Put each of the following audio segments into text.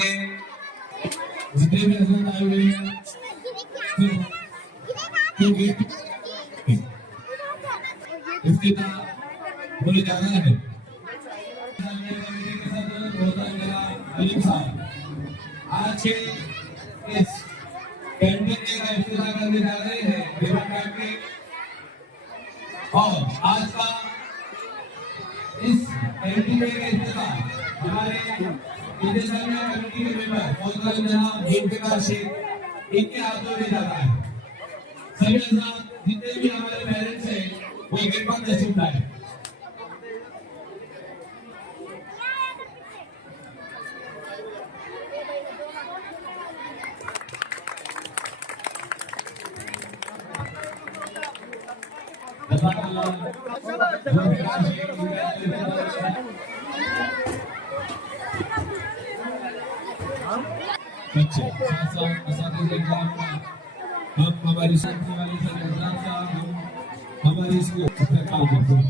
जितने भी हजरत आए हुए हैं इसकी बोले जा रहा है आज के इस कैंटीन का इफ्तिताह करने जा रहे हैं और आज का इस कैंटीन का इफ्तिताह हमारे इंतजामिया कमेटी के मेंबर मोहतरम जनाब जुल्फिकार शेख इनके हाथों में जा रहा है। सभी हजरात जितने भी हमारे पेरेंट्स हैं वो एक बार तशरीफ लाए। हम हमारी साथी वाले हमारी इसको काम करते हैं।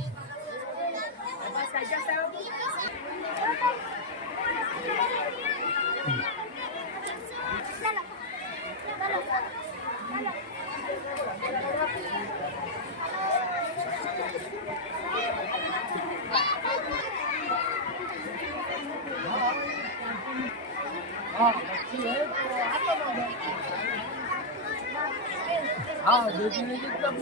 हाँ देखने की तब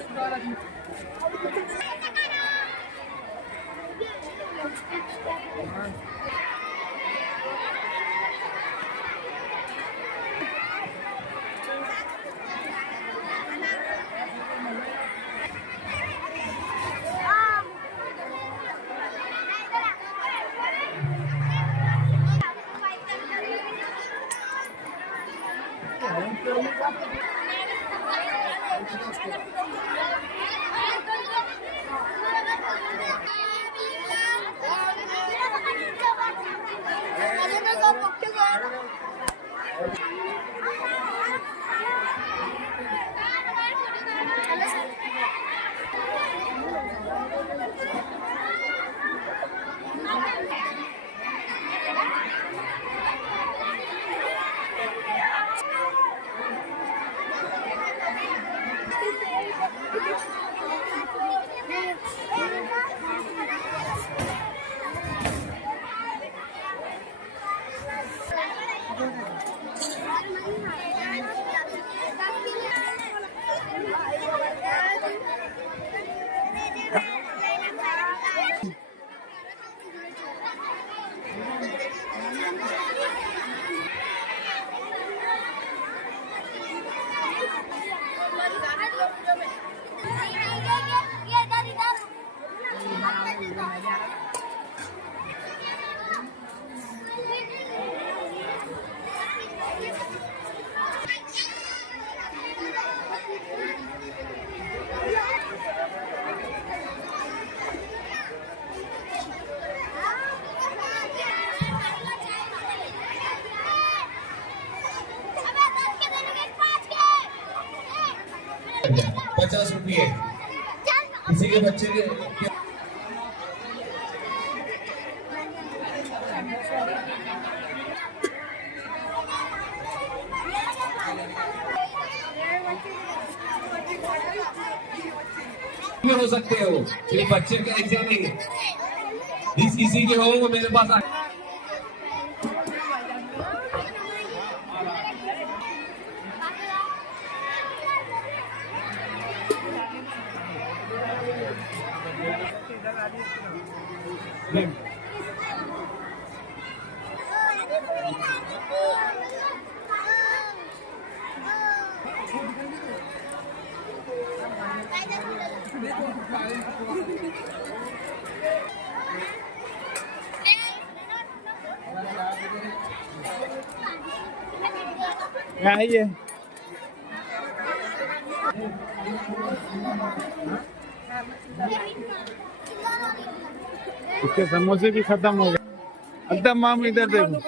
₹50 किसी के बच्चे के हो सकते हो, सिर्फ बच्चे के ऐसे नहीं, जिस किसी के हो वो मेरे पास आ क्या है ये? इसके समोसे भी खत्म हो गए। एकदम माम इधर देखो।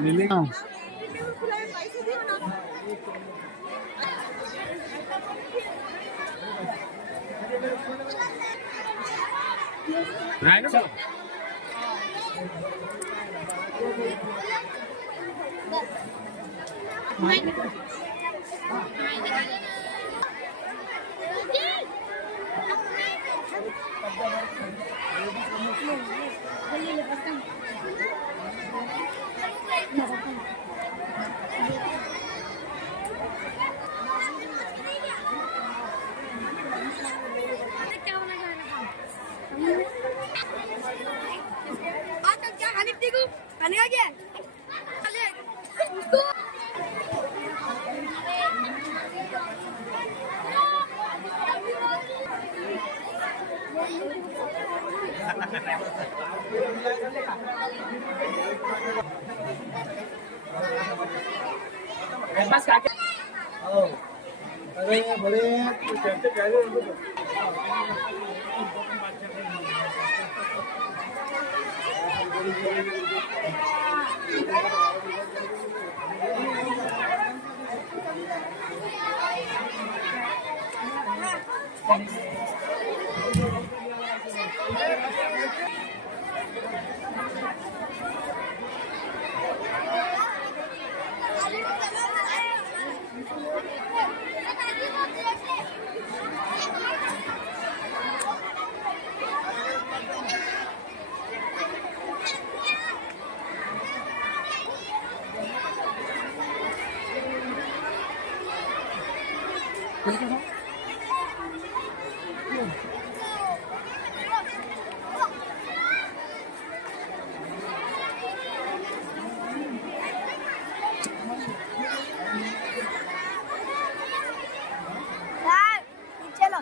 मिलेगा आता क्या खाने टिकू खाने का क्या अरे उसको चलो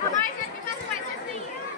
हमारे घर के पास पैसा नहीं है